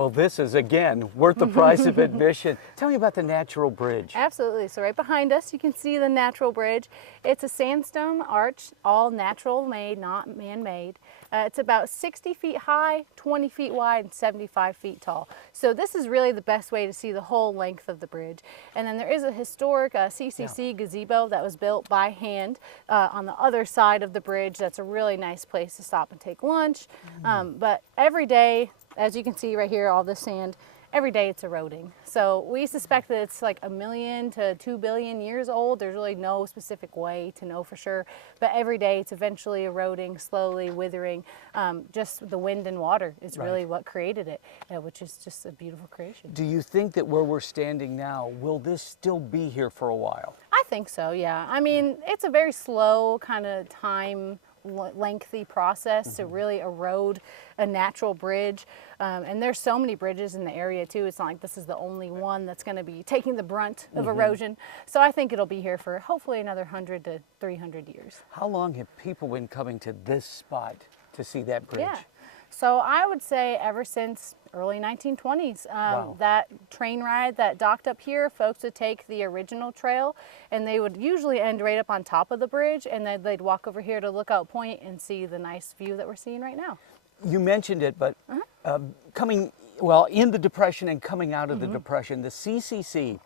Well, this is, again, worth the price of admission. Tell me about the Natural Bridge. Absolutely. So right behind us, you can see the Natural Bridge. It's a sandstone arch, all natural made, not man-made. It's about 60 feet high, 20 feet wide, and 75 feet tall. So this is really the best way to see the whole length of the bridge. And then there is a historic CCC gazebo that was built by hand on the other side of the bridge. That's a really nice place to stop and take lunch. But every day, as you can see right here, all this sand, every day it's eroding. So we suspect that it's like 1 million to 2 billion years old. There's really no specific way to know for sure, but every day it's eventually eroding, slowly withering. Just the wind and water is really what created it, which is just a beautiful creation. Do you think that where we're standing now, will this still be here for a while? I think so, yeah. I mean, it's a very slow kind of time lengthy process to really erode a natural bridge, and there's so many bridges in the area too. It's not like this is the only one that's going to be taking the brunt of erosion. So I think it'll be here for hopefully another 100 to 300 years. How long have people been coming to this spot to see that bridge? Yeah. So I would say ever since early 1920s, that train ride that docked up here, folks would take the original trail and they would usually end right up on top of the bridge, and then they'd walk over here to Lookout Point and see the nice view that we're seeing right now. You mentioned it, but in the Depression and coming out of the Depression, the CCC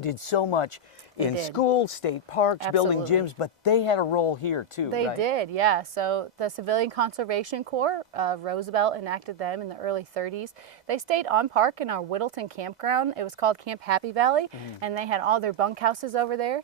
did so much in schools, state parks, building gyms, but they had a role here too, They right? did, yeah. So the Civilian Conservation Corps, Roosevelt enacted them in the early 30s. They stayed on park in our Whittleton campground. It was called Camp Happy Valley, and they had all their bunkhouses over there.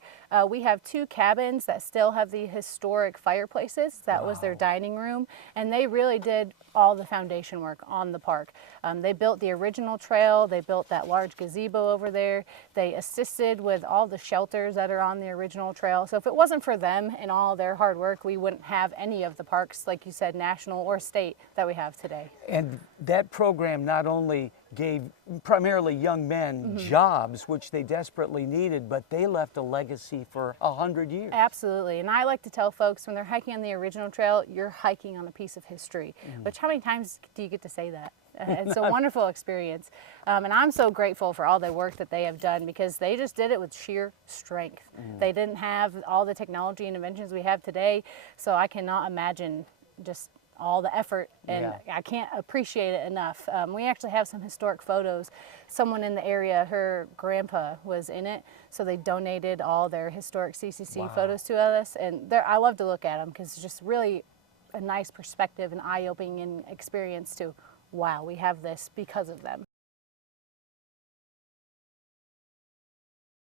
We have 2 cabins that still have the historic fireplaces. That was their dining room, and they really did all the foundation work on the park. They built the original trail. They built that large gazebo over there. They assisted with all the shelters that are on the original trail. So if it wasn't for them and all their hard work, we wouldn't have any of the parks, like you said, national or state, that we have today. And that program not only gave primarily young men jobs, which they desperately needed, but they left a legacy for 100 years. Absolutely. And I like to tell folks when they're hiking on the original trail, you're hiking on a piece of history. Which, how many times do you get to say that? It's a wonderful experience. And I'm so grateful for all the work that they have done, because they just did it with sheer strength. They didn't have all the technology and inventions we have today, so I cannot imagine just all the effort, and I can't appreciate it enough. We actually have some historic photos. Someone in the area, her grandpa was in it, so they donated all their historic CCC photos to us, and I love to look at them because it's just really a nice perspective and eye-opening experience to, wow, we have this because of them.